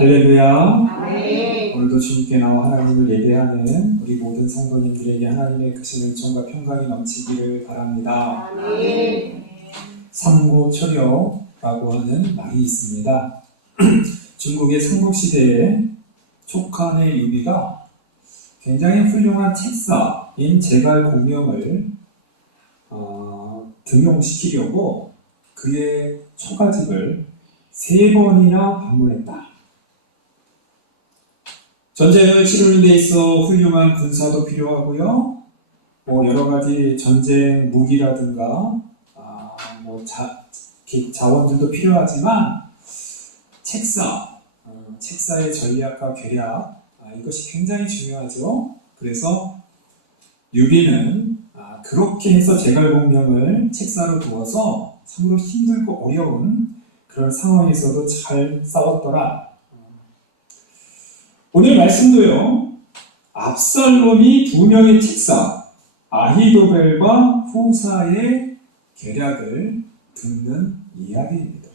할렐루야. 아멘. 오늘도 주님께 나와 하나님을 예배하는 우리 모든 성도님들에게 하나님의 크신 은총과 평강이 넘치기를 바랍니다. 아멘. 삼고초려라고 하는 말이 있습니다. 중국의 삼국시대에 촉한의 유비가 굉장히 훌륭한 책사인 제갈공명을 등용시키려고 그의 초가집을 3번이나 방문했다. 전쟁을 치르는 데 있어 훌륭한 군사도 필요하고요. 여러가지 전쟁 무기라든가 자원들도 필요하지만 책사의 전략과 계략, 이것이 굉장히 중요하죠. 그래서 유비는 그렇게 해서 제갈공명을 책사로 두어서 참으로 힘들고 어려운 그런 상황에서도 잘 싸웠더라. 오늘 말씀도요, 압살롬이 2명의 책사, 아히도벨과 후사의 계략을 듣는 이야기입니다.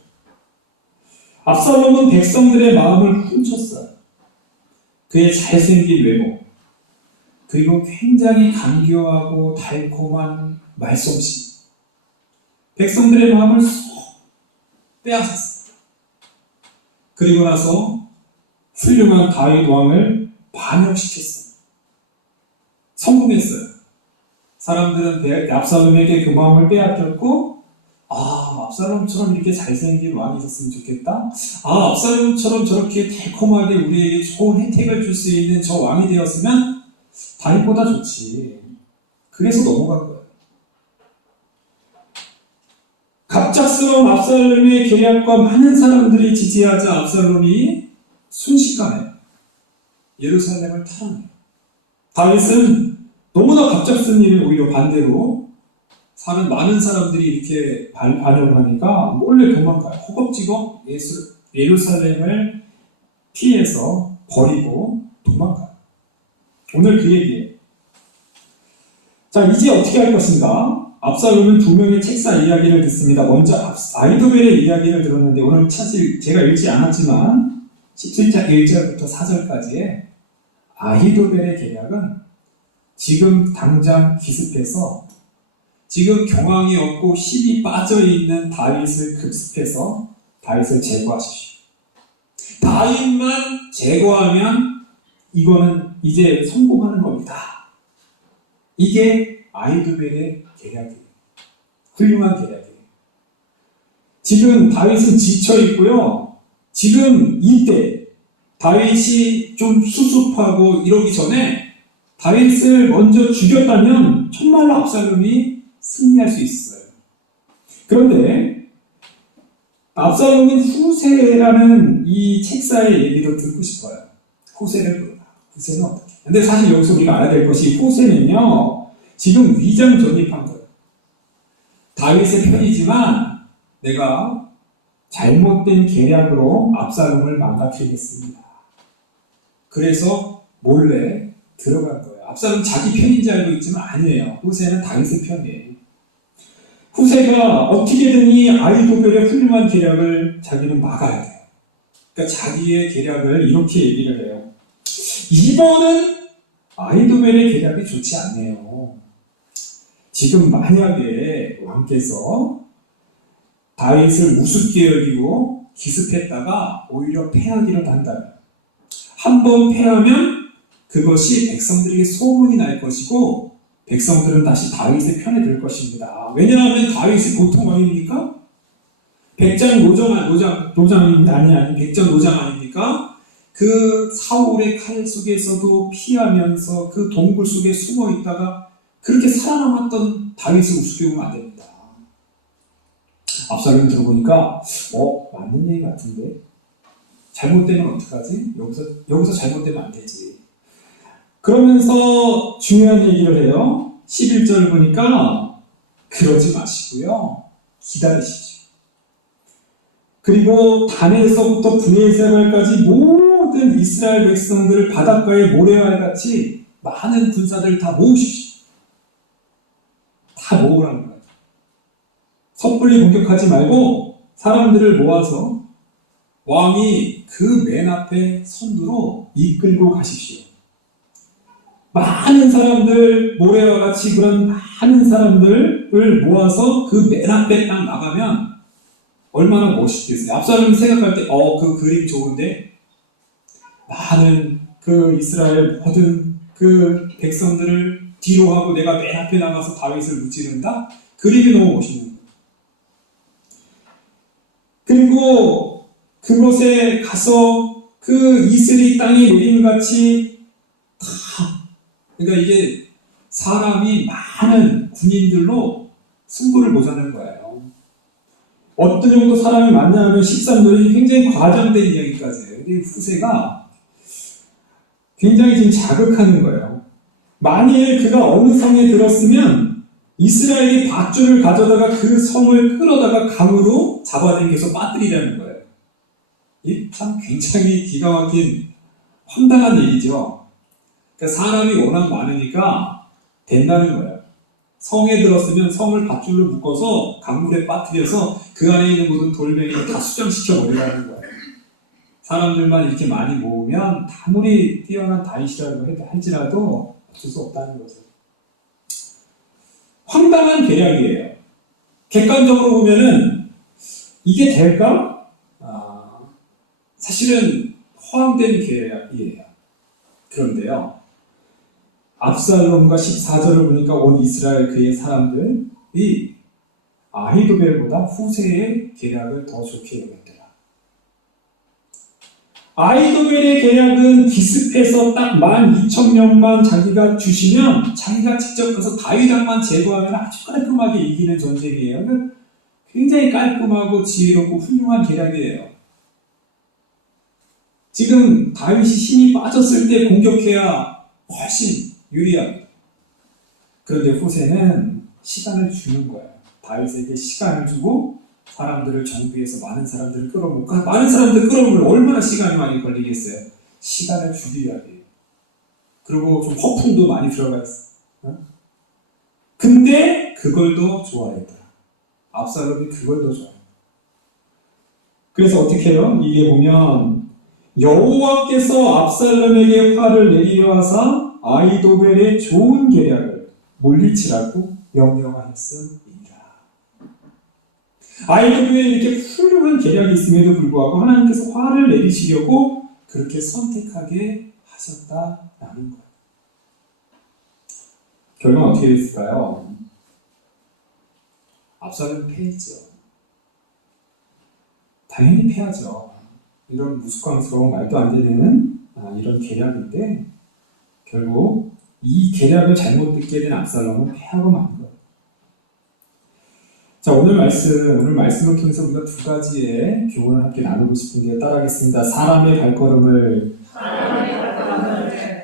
압살롬은 백성들의 마음을 훔쳤어요. 그의 잘생긴 외모, 그리고 굉장히 간교하고 달콤한 말솜씨, 백성들의 마음을 쏙 빼앗았어요. 그리고 나서 훌륭한 다윗 왕을 반역시켰어요. 성공했어요. 사람들은 압살롬에게 그 마음을 빼앗겼고, 압살롬처럼 이렇게 잘생긴 왕이 있었으면 좋겠다. 압살롬처럼 저렇게 달콤하게 우리에게 좋은 혜택을 줄 수 있는 저 왕이 되었으면 다윗보다 좋지. 그래서 넘어간 거예요. 갑작스러운 압살롬의 계략과 많은 사람들이 지지하자 압살롬이 순식간에 예루살렘을 탈환해요. 다윗은 너무나 갑작스러운 일을 오히려 반대로 많은 사람들이 이렇게 반역을 하니까 몰래 도망가요. 허겁지겁 예루살렘을 피해서 버리고 도망가요. 오늘 그 얘기예요. 자, 이제 어떻게 할 것인가? 압살롬은 2명의 책사 이야기를 듣습니다. 먼저 아히도벨의 이야기를 들었는데 오늘 사실 제가 읽지 않았지만 17장 1절부터 4절까지의 아히도벨의 계략은 지금 당장 기습해서 지금 경황이 없고 힘이 빠져있는 다윗을 급습해서 다윗을 제거하십시오. 다윗만 제거하면 이거는 이제 성공하는 겁니다. 이게 아히도벨의 계략이에요. 훌륭한 계략이에요. 지금 다윗은 지쳐있고요. 지금 이때 다윗이 좀 수습하고 이러기 전에 다윗을 먼저 죽였다면 정말로 압살롬이 승리할 수 있어요. 그런데 압살롬은 후세라는 이 책사의 얘기도 듣고 싶어요. 후세는 어떻게? 근데 사실 여기서 우리가 알아야 될 것이 후세는요, 지금 위장 전입한 거예요. 다윗의 편이지만 내가 잘못된 계략으로 압살롬을 망가뜨리겠습니다. 그래서 몰래 들어간 거예요. 압살롬 자기 편인 줄 알고 있지만 아니에요. 후세는 다윗의 편이에요. 후세가 어떻게든 이 아히도벨의 훌륭한 계략을 자기는 막아야 돼요. 그러니까 자기의 계략을 이렇게 얘기를 해요. 이번은 아히도벨의 계략이 좋지 않네요. 지금 만약에 왕께서 다윗을 우습게 여기고 기습했다가 오히려 패하기를 한다면, 한번 패하면 그것이 백성들에게 소문이 날 것이고 백성들은 다시 다윗의 편에 들 것입니다. 왜냐하면 다윗이 보통 왕입니까? 백전 노장 아닙니까? 그 사울의 칼 속에서도 피하면서 그 동굴 속에 숨어 있다가 그렇게 살아남았던 다윗을 우습게 보면 안 됩니다. 압살롬이 들어보니까 맞는 얘기 같은데 잘못되면 어떡하지? 여기서 잘못되면 안 되지. 그러면서 중요한 얘기를 해요. 11절을 보니까 그러지 마시고요. 기다리시죠. 그리고 단에서부터 브에셀까지 모든 이스라엘 백성들을 바닷가에 모래알같이 많은 군사들을 다 모으십시오. 다 모으라는 거예요. 섣불리 공격하지 말고 사람들을 모아서 왕이 그 맨 앞에 선두로 이끌고 가십시오. 많은 사람들, 모래와 같이 그런 많은 사람들을 모아서 그 맨 앞에 딱 나가면 얼마나 멋있겠어요. 압살롬이 생각할 때, 그 그림 좋은데? 많은 그 이스라엘 모든 그 백성들을 뒤로 하고 내가 맨 앞에 나가서 다윗을 무찌른다? 그림이 너무 멋있는 거예요. 그리고 그곳에 가서 그 이슬이 땅에 내림같이 그러니까 이게 사람이 많은 군인들로 승부를 보자는 거예요. 어떤 정도 사람이 많냐 하면 13절이 굉장히 과장된 이야기까지예요. 이 후세가 굉장히 지금 자극하는 거예요. 만일 그가 어느 성에 들었으면 이스라엘이 밧줄을 가져다가 그 성을 끌어다가 강으로 잡아당겨서 빠뜨리라는 거예요. 이 참 굉장히 기가 막힌 황당한 얘기죠. 그러니까 사람이 워낙 많으니까 된다는 거예요. 성에 들었으면 성을 밧줄로 묶어서 강물에 빠뜨려서 그 안에 있는 모든 돌멩이를 다 수정시켜 버리라는 거예요. 사람들만 이렇게 많이 모으면 아무리 뛰어난 다윗이라고 할지라도 어쩔 수 없다는 거죠. 황당한 계략이에요. 객관적으로 보면은 이게 될까? 사실은 허황된 계략이에요. 그런데요, 압살롬과 14절을 보니까 온 이스라엘 그의 사람들이 아히도벨보다 후세의 계략을 더 좋게 여겼더라. 아히도벨의 계략은 기습해서 딱 12,000명만 자기가 주시면 자기가 직접 가서 다윗 왕만 제거하면 아주 깔끔하게 이기는 전쟁이에요. 굉장히 깔끔하고 지혜롭고 훌륭한 계략이에요. 지금 다윗이 힘이 빠졌을 때 공격해야 훨씬 유리합니다. 그런데 후세는 시간을 주는 거예요. 다윗에게 시간을 주고 사람들을 정비해서 많은 사람들을 끌어모으고 많은 사람들 끌어모으면 얼마나 시간이 많이 걸리겠어요. 시간을 줄여야 돼요. 그리고 좀 허풍도 많이 들어가 있어요. 근데 그걸 더 좋아했더라. 압살롬이 그걸 더 좋아해요. 그래서 어떻게 해요? 이게 보면 여호와께서 압살롬에게 화를 내리려 하사 아히도벨의 좋은 계략을 물리치라고 명령하였음이니라. 아히도벨에 이렇게 훌륭한 계략이 있음에도 불구하고 하나님께서 화를 내리시려고 그렇게 선택하게 하셨다라는 거예요. 결과는 어떻게 됐을까요? 압살롬 패했죠. 당연히 패하죠. 이런 무스꽝스러운 말도 안 되는 이런 계략인데 결국 이 계략을 잘못 듣게 된 압살롬은 패하고 만 거예요. 자, 오늘 말씀을 통해서 우리가 두 가지의 교훈을 함께 나누고 싶은데 따라하겠습니다. 사람의 발걸음을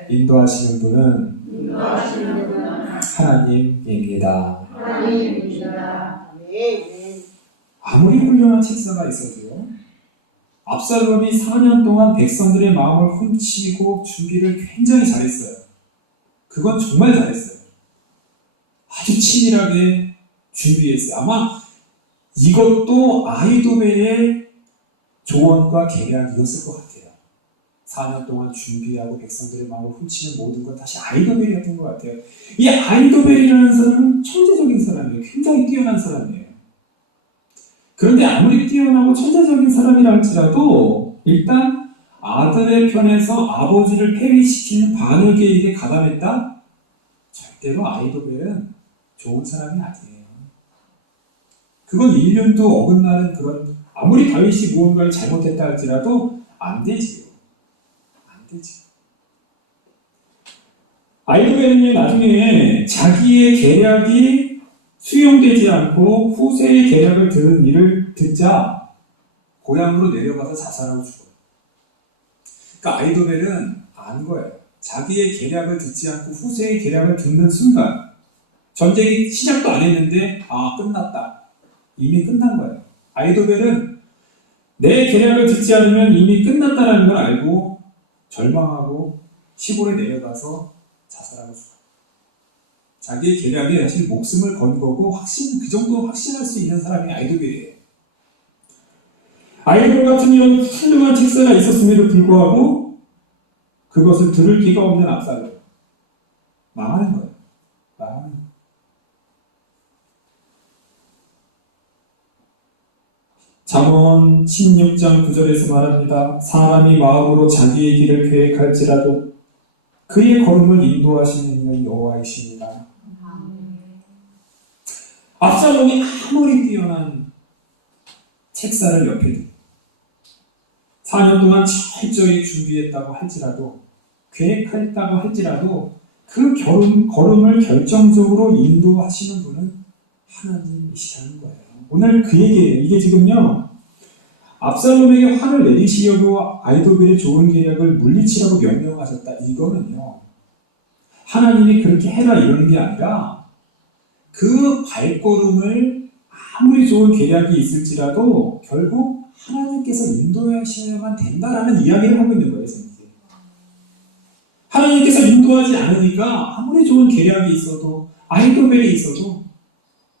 인도하시는 분은 하나님입니다. 아무리 훌륭한 책사가 있어도요, 압살롬이 4년 동안 백성들의 마음을 훔치고 준비를 굉장히 잘했어요. 그건 정말 잘했어요. 아주 치밀하게 준비했어요. 아마 이것도 아히도벨의 조언과 계략이었을 것 같아요. 4년 동안 준비하고 백성들의 마음을 훔치는 모든 건 다시 아히도벨이었던 것 같아요. 이 아히도벨이라는 사람은 천재적인 사람이에요. 굉장히 뛰어난 사람이에요. 그런데 아무리 뛰어나고 천재적인 사람이라 할지라도 일단 아들의 편에서 아버지를 폐위시키는 반을 계획에 가담했다? 절대로 아히도벨은 좋은 사람이 아니에요. 그건 인륜도 어긋나는 그런, 아무리 다윗이 무언가를 잘못했다 할지라도 안 되지요. 안 되지. 아히도벨은 나중에 자기의 계략이 수용되지 않고 후세의 계략을 들은 일을 듣자 고향으로 내려가서 자살하고 죽어요. 그러니까 아히도벨은 안 거예요. 자기의 계략을 듣지 않고 후세의 계략을 듣는 순간 전쟁이 시작도 안 했는데 끝났다. 이미 끝난 거예요. 아히도벨은 내 계략을 듣지 않으면 이미 끝났다는 걸 알고 절망하고 시골에 내려가서 자살하고 죽어요. 자기의 계략에 사실 목숨을 건 거고 그 정도 확신할 수 있는 사람이 아히도벨이에요. 아이돌 같은 이런 훌륭한 책사가 있었음에도 불구하고 그것을 들을 기가 없는 압살롬. 망하는 거예요. 망하는 거예요. 잠언 16장 9절에서 말합니다. 사람이 마음으로 자기의 길을 계획할지라도 그의 걸음을 인도하시는 이는 여호와이십니다. 압살롬이 아무리 뛰어난 책사를 옆에 두고 4년 동안 철저히 준비했다고 할지라도 계획했다고 할지라도 그 걸음을 결정적으로 인도하시는 분은 하나님이시라는 거예요. 오늘 그 얘기예요. 이게 지금요, 압살롬에게 화를 내리시려고 아이도벨의 좋은 계략을 물리치라고 명령하셨다. 이거는요, 하나님이 그렇게 해라 이러는 게 아니라 그 발걸음을 아무리 좋은 계략이 있을지라도 결국 하나님께서 인도하셔야만 된다라는 이야기를 하고 있는 거예요. 하나님께서 인도하지 않으니까 아무리 좋은 계략이 있어도 아이도벨이 있어도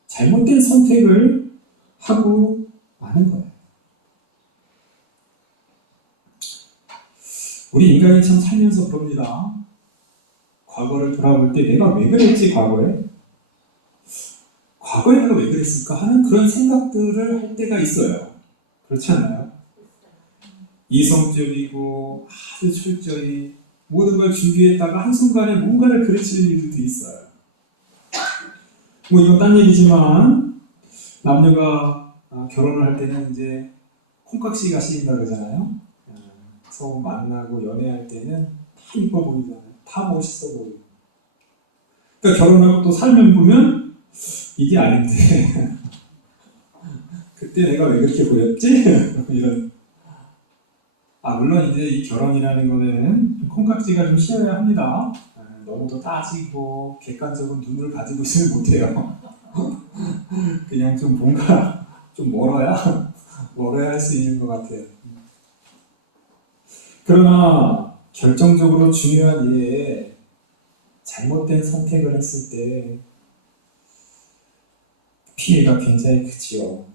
잘못된 선택을 하고 마는 거예요. 우리 인간이 참 살면서 그럽니다. 과거를 돌아볼 때 내가 왜 그랬지 과거에? 과거에 내가 왜 그랬을까 하는 그런 생각들을 할 때가 있어요. 그렇지 않나요? 이성적이고 아주 철저히 모든 걸 준비했다가 한순간에 뭔가를 그르치는 일들도 있어요. 뭐 이건 딴 얘기지만 남녀가 결혼을 할 때는 이제 콩깍지가 씌인다 그러잖아요. 서로 만나고 연애할 때는 다 이뻐 보이잖아요. 다 멋있어 보이고. 그러니까 결혼하고 또 살면 보면 이게 아닌데 그때 내가 왜 그렇게 보였지? 이런. 물론 이제 이 결혼이라는 거는 콩깍지가 좀 씌어야 합니다. 너무도 따지고 객관적인 눈을 가지고 있으면 못해요. 그냥 좀 뭔가 좀 멀어야 할 수 있는 것 같아요. 그러나 결정적으로 중요한 일에 잘못된 선택을 했을 때 피해가 굉장히 크지요.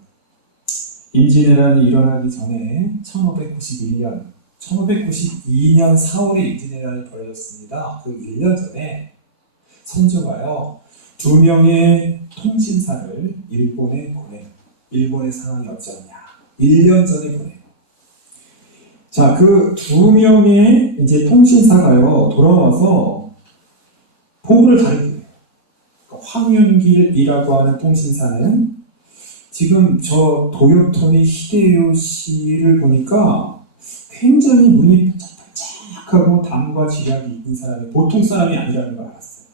임진왜란이 일어나기 전에 1592년 4월에 임진왜란이 벌어졌습니다. 그 1년 전에 선조가요, 2명의 통신사를 일본에 보내요. 일본의 상황이 어쩌냐. 1년 전에 보내요. 자, 그 2명의 이제 통신사가요, 돌아와서 보고를 다르게 해요. 황윤길이라고 하는 통신사는 지금 저 도요토미 히데요시를 보니까 굉장히 눈이 반짝반짝하고 담과 지략이 있는 사람이 보통 사람이 아니라는 걸 알았어요.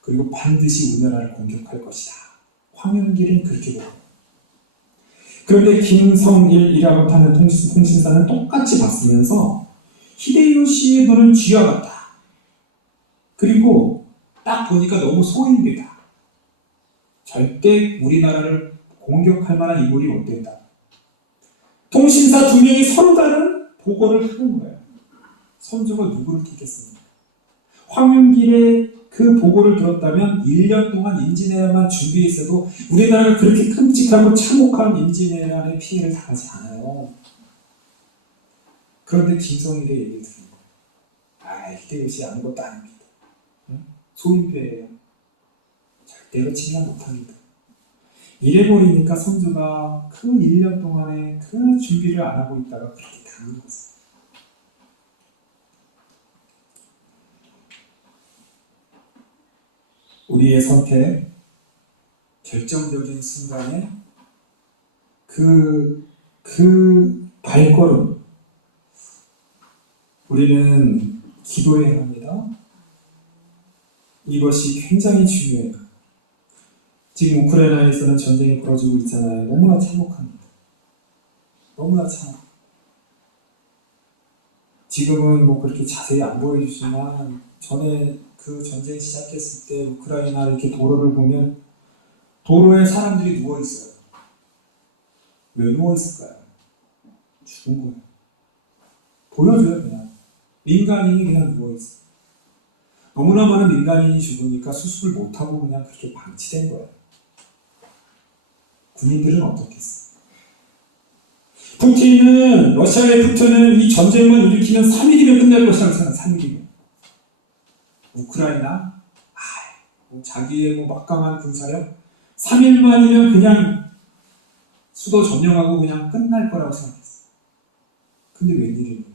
그리고 반드시 우리나라를 공격할 것이다. 황윤길은 그렇게 보고. 그런데 김성일이라고 하는 통신사는 똑같이 봤으면서 히데요시의 눈은 쥐와 같다. 그리고 딱 보니까 너무 소인배다. 절대 우리나라를 공격할 만한 인물이 못 된다. 통신사 2명이 서로 다른 보고를 하는 거예요. 선조가 누구를 택했습니까? 황윤길의 그 보고를 들었다면 1년 동안 임진왜란만 준비했어도 우리나라가 그렇게 끔찍하고 참혹한 임진왜란의 피해를 당하지 않아요. 그런데 김성일의 얘기를 들은 거예요. 히데요시 아무것도 아닙니다. 소인배예요. 절대로 침략 못합니다. 이래버리니까 선조가 그 1년 동안에 그 준비를 안 하고 있다가 그렇게 당한 거죠. 우리의 선택, 결정적인 순간에 그 발걸음, 우리는 기도해야 합니다. 이것이 굉장히 중요해요. 지금 우크라이나에서는 전쟁이 벌어지고 있잖아요. 너무나 참혹합니다. 너무나 참혹. 지금은 뭐 그렇게 자세히 안 보여주지만 전에 그 전쟁 시작했을 때 우크라이나 이렇게 도로를 보면 도로에 사람들이 누워 있어요. 왜 누워 있을까요? 죽은 거예요. 보여줘요, 그냥. 민간인이 그냥 누워 있어요. 너무나 많은 민간인이 죽으니까 수습을 못하고 그냥 그렇게 방치된 거예요. 군인들은 어떻겠어요? 러시아의 푸틴은 이 전쟁만 일으키면 3일이면 끝날 것이라고 생각해요. 3일이면. 우크라이나, 자기의 막강한 군사력, 3일만이면 그냥 수도 점령하고 그냥 끝날 거라고 생각했어요. 근데 웬일입니까?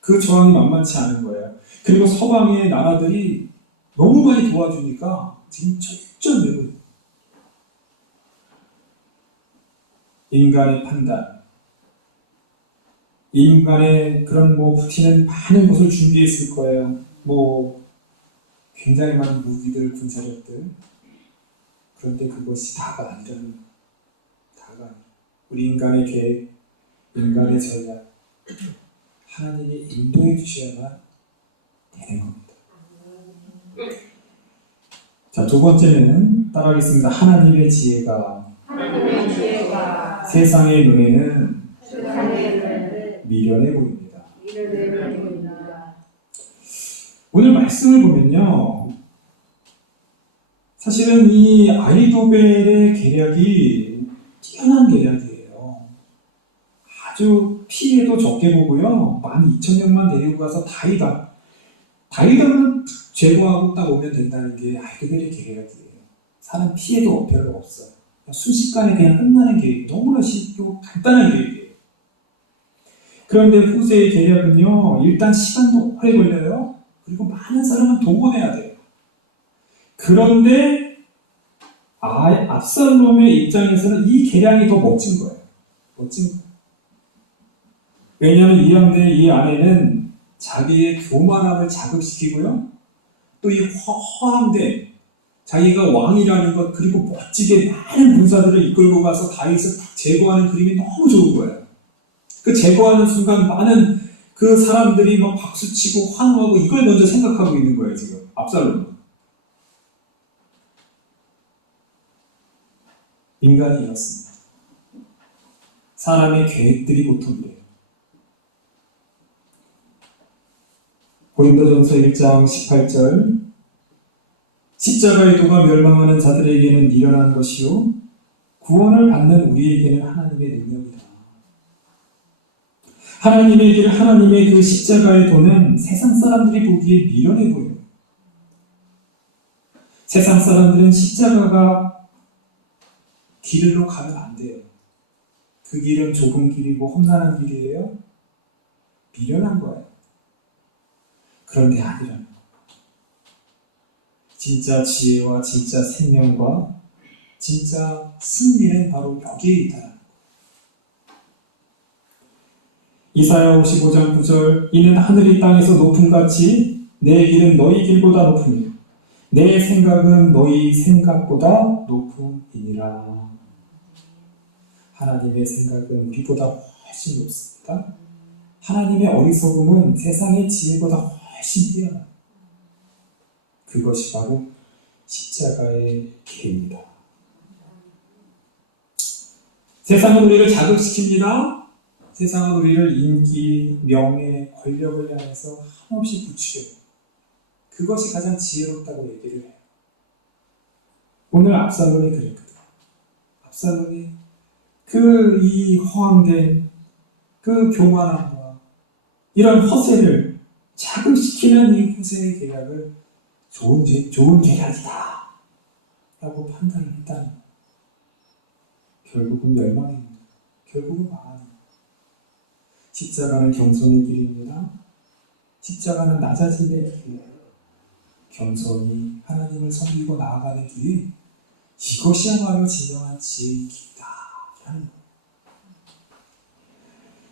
그 저항이 만만치 않은 거예요. 그리고 서방의 나라들이 너무 많이 도와주니까 지금 절전되고 있어요. 인간의 판단, 인간의 그런 푸틴은 많은 것을 준비했을 거예요. 굉장히 많은 무기들, 군사력들. 그런데 그것이 다가 아니라는 거예요. 다가 아니에요. 우리 인간의 계획, 인간의 전략, 하나님이 인도해 주셔야만 되는 겁니다. 자, 두 번째는 따라하겠습니다. 하나님의 지혜가 세상의 눈에는 미련해 보입니다. 오늘 말씀을 보면요, 사실은 이 아히도벨의 계략이 뛰어난 계략이에요. 아주 피해도 적게 보고요, 12,000명만 데리고 가서 다윗왕만 제거하고 딱 오면 된다는 게 아히도벨의 계략이에요. 사람 피해도 별로 없어요. 순식간에 그냥 끝나는 계획, 너무나 쉽고 간단한 계획이에요. 그런데 후세의 계략은요, 일단 시간도 오래 걸려요. 그리고 많은 사람은 동원해야 돼요. 그런데 압살롬의 입장에서는 이 계략이 더 멋진 거예요. 왜냐하면 이 안에는 자기의 교만함을 자극시키고요, 또 이 허황된 자기가 왕이라는 것, 그리고 멋지게 많은 군사들을 이끌고 가서 다윗을 제거하는 그림이 너무 좋은 거예요. 그 제거하는 순간 많은 그 사람들이 막 박수치고 환호하고 이걸 먼저 생각하고 있는 거예요, 지금 압살롬은. 인간이 이렇습니다. 사람의 계획들이 보통 이래요. 고린도전서 1장 18절, 십자가의 도가 멸망하는 자들에게는 미련한 것이요 구원을 받는 우리에게는 하나님의 능력이다. 하나님의 그 십자가의 도는 세상 사람들이 보기에 미련해 보여요. 세상 사람들은 십자가가 길로 가면 안 돼요. 그 길은 좁은 길이고 험난한 길이에요. 미련한 거예요. 그런데 아니라는 거예요. 진짜 지혜와 진짜 생명과 진짜 승리는 바로 여기에 있다는 거예요. 이사야 55장 9절, 이는 하늘이 땅에서 높음같이 내 길은 너희 길보다 높으니 내 생각은 너희 생각보다 높음이니라. 하나님의 생각은 우리보다 훨씬 높습니다. 하나님의 어리석음은 세상의 지혜보다 훨씬 뛰어나요. 그것이 바로 십자가의 길입니다. 세상은 우리를 자극시킵니다. 세상은 우리를 인기, 명예, 권력을 향해서 한없이 부추겨요. 그것이 가장 지혜롭다고 얘기를 해요. 오늘 압살롬이 그랬거든요. 압살롬이 이 허황된 그 교만함과 이런 허세를 자극시키는 이 후세의 계략을 좋은 계략이다 라고 판단을 했다는 거예요. 결국은 멸망입니다. 결국은 망합니다. 십자가는 겸손의 길입니다. 십자가는 낮아짐의 길이에요. 겸손히 하나님을 섬기고 나아가는 길이 이것이야말로 진정한 지혜의 길이다 라는 거예요.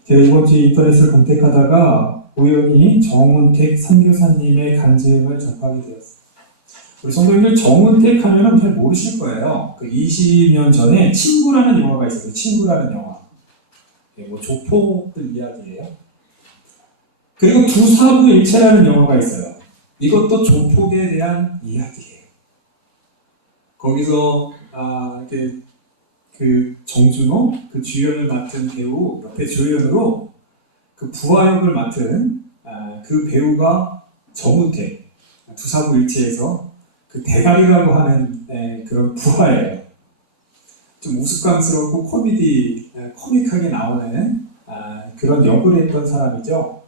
제가 이번 주에 인터넷을 검색하다가 우연히 정운택 선교사님의 간증을 접하게 되었어요. 우리 성도님들 정운택 하면 잘 모르실 거예요. 그 20년 전에 친구라는 영화가 있어요. 친구라는 영화. 조폭들 이야기예요. 그리고 두사부일체라는 영화가 있어요. 이것도 조폭에 대한 이야기예요. 거기서 그 정준호, 그 주연을 맡은 배우 옆에 조연으로 그 부하 역을 맡은 그 배우가 정우택, 두사부일체에서 그 대가리라고 하는 그런 부하예요. 좀 우스꽝스럽고 코믹하게 나오는 그런 역을 했던 사람이죠.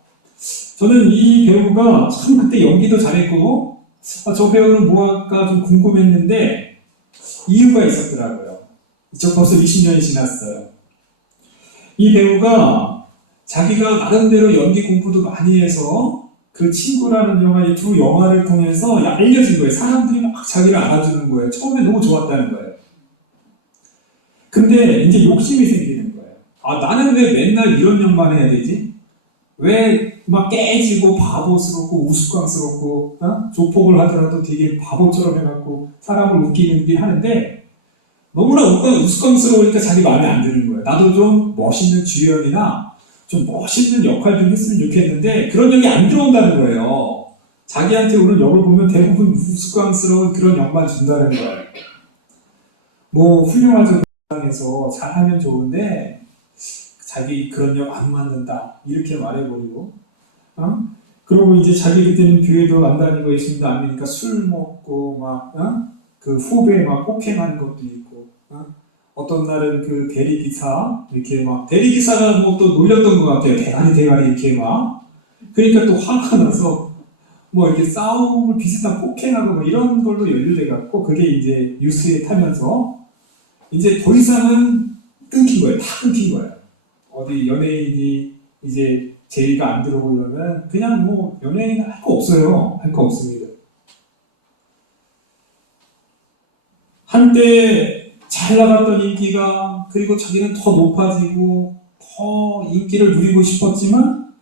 저는 이 배우가 참 그때 연기도 잘했고, 저 배우는 뭐 할까 좀 궁금했는데, 이유가 있었더라고요. 이쪽 벌써 20년이 지났어요. 이 배우가 자기가 나름대로 연기 공부도 많이 해서 그 친구라는 영화, 이 두 영화를 통해서 알려진 거예요. 사람들이 막 자기를 알아주는 거예요. 처음에 너무 좋았다는 거예요. 근데 이제 욕심이 생기는 거예요. 나는 왜 맨날 이런 역만 해야 되지? 왜 막 깨지고 바보스럽고 우스꽝스럽고 조폭을 하더라도 되게 바보처럼 해갖고 사람을 웃기는 일 하는데 너무나 우스꽝스러우니까 자기 마음에 안 드는 거예요. 나도 좀 멋있는 주연이나 좀 멋있는 역할 좀 했으면 좋겠는데 그런 역이 안 들어온다는 거예요. 자기한테 오는 역을 보면 대부분 우스꽝스러운 그런 역만 준다는 거예요. 뭐 훌륭하죠. 에서 잘하면 좋은데 자기 그런 역 안 맞는다 이렇게 말해버리고 그리고 이제 자기 그때는 교회도 안 다니고 예수님도 안 믿으니까 술 먹고 막 그 후배 막 폭행하는 것도 있고 어떤 날은 그 대리기사 이렇게 막 대리기사가 뭐 또 놀렸던 것 같아요. 대가리 이렇게 막 그러니까 또 화가 나서 뭐 이렇게 싸움을 비슷한 폭행하고 뭐 이런 걸로 연루돼 갖고 그게 이제 뉴스에 타면서 이제 더 이상은 끊긴 거예요. 다 끊긴 거예요. 어디 연예인이 이제 제의가 안 들어오고 이러면 그냥 뭐 연예인은 할 거 없어요. 할 거 없습니다. 한때 잘 나갔던 인기가 그리고 자기는 더 높아지고 더 인기를 누리고 싶었지만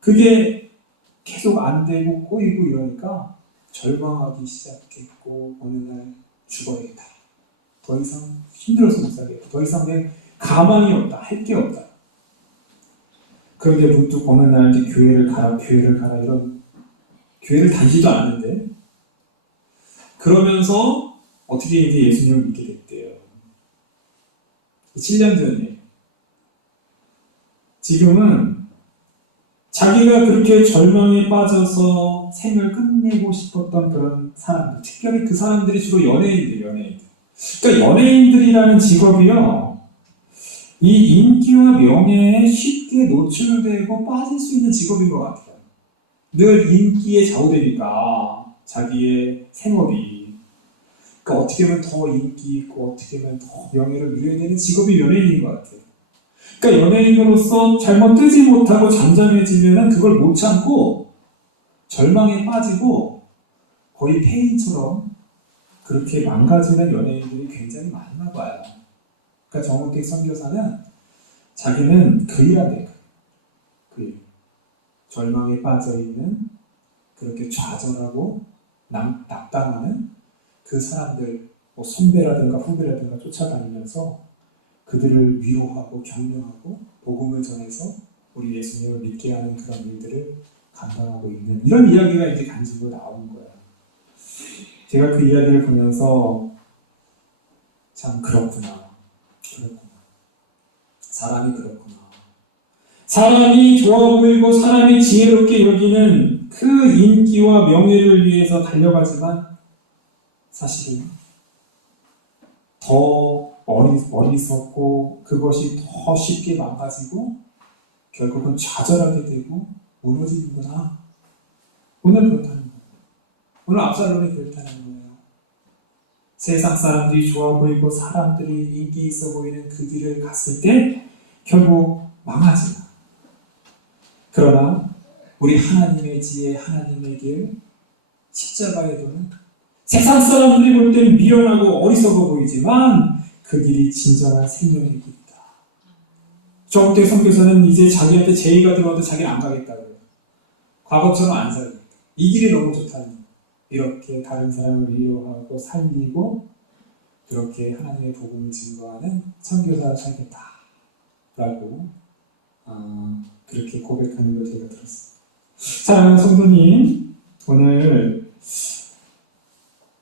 그게 계속 안 되고 꼬이고 이러니까 절망하기 시작했고 어느 날 죽어야겠다. 더 이상 힘들어서 못 살겠다. 더 이상 내 가망이 없다. 할 게 없다. 그런데 문득 어느 날 이제 교회를 가라 이런 교회를 다니지도 않는데 그러면서 어떻게 이제 예수님을 믿게 됐대요. 7년 전이에요. 지금은 자기가 그렇게 절망에 빠져서 생을 끝내고 싶었던 그런 사람들, 특별히 그 사람들이 주로 연예인들. 그러니까 연예인들이라는 직업이요. 이 인기와 명예에 쉽게 노출되고 빠질 수 있는 직업인 것 같아요. 늘 인기에 좌우되니까 자기의 생업이. 그러니까 어떻게 하면 더 인기 있고 어떻게 하면 더 명예를 누려야 되는 직업이 연예인인 것 같아요. 그러니까 연예인으로서 잘못 뜨지 못하고 잠잠해지면 그걸 못 참고 절망에 빠지고 거의 폐인처럼 그렇게 망가지는 연예인들이 굉장히 많나 봐요. 그러니까 정은택 선교사는 자기는 그 일한대. 그 일. 절망에 빠져있는 그렇게 좌절하고 낙담하는 그 사람들 뭐 선배라든가 후배라든가 쫓아다니면서 그들을 위로하고 격려하고 복음을 전해서 우리 예수님을 믿게 하는 그런 일들을 감당하고 있는 이런 이야기가 이제 간증으로 나오는 거예요. 제가 그 이야기를 보면서 참 그렇구나. 사람이 그렇구나. 사람이 좋아 보이고 사람이 지혜롭게 여기는 그 인기와 명예를 위해서 달려가지만 사실은 더 어리석고 그것이 더 쉽게 망가지고 결국은 좌절하게 되고 무너지는구나. 오늘 그렇다는 거예요. 오늘 압살롬이 그렇다는 거예요. 세상 사람들이 좋아 보이고 사람들이 인기 있어 보이는 그 길을 갔을 때 결국 망하지만 그러나 우리 하나님의 지혜, 하나님의 길, 십자가의 도는 세상 사람들이 볼 때는 미련하고 어리석어 보이지만 그 길이 진정한 생명의 길이다. 정은택 선교사는 이제 자기한테 제의가 들어와도 자기는 안 가겠다고요. 과거처럼 안 살겠다. 이 길이 너무 좋다는 거예요. 이렇게 다른 사람을 위로하고 살리고 그렇게 하나님의 복음을 증거하는 선교사를 살겠다라고 그렇게 고백하는 걸 제가 들었어요. 사랑하는 성도님, 오늘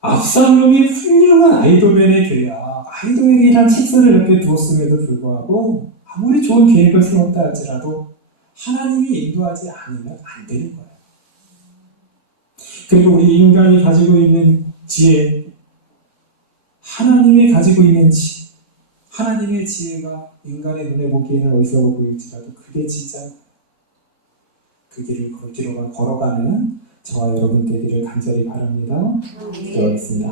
압살롬이 훌륭한 아이돌맨의 계약, 아이돌에게란 책선을 옆에 두었음에도 불구하고 아무리 좋은 계획을 세웠다 할지라도 하나님이 인도하지 않으면 안 되는 거예요. 그리고 우리 인간이 가지고 있는 지혜, 하나님이 가지고 있는 지혜, 하나님의 지혜가 인간의 눈에 보기에는 어리석어 보일지라도 그게 지지 않고 그 길을 걸어가는 저와 여러분 되기를 간절히 바랍니다. 기도하겠습니다.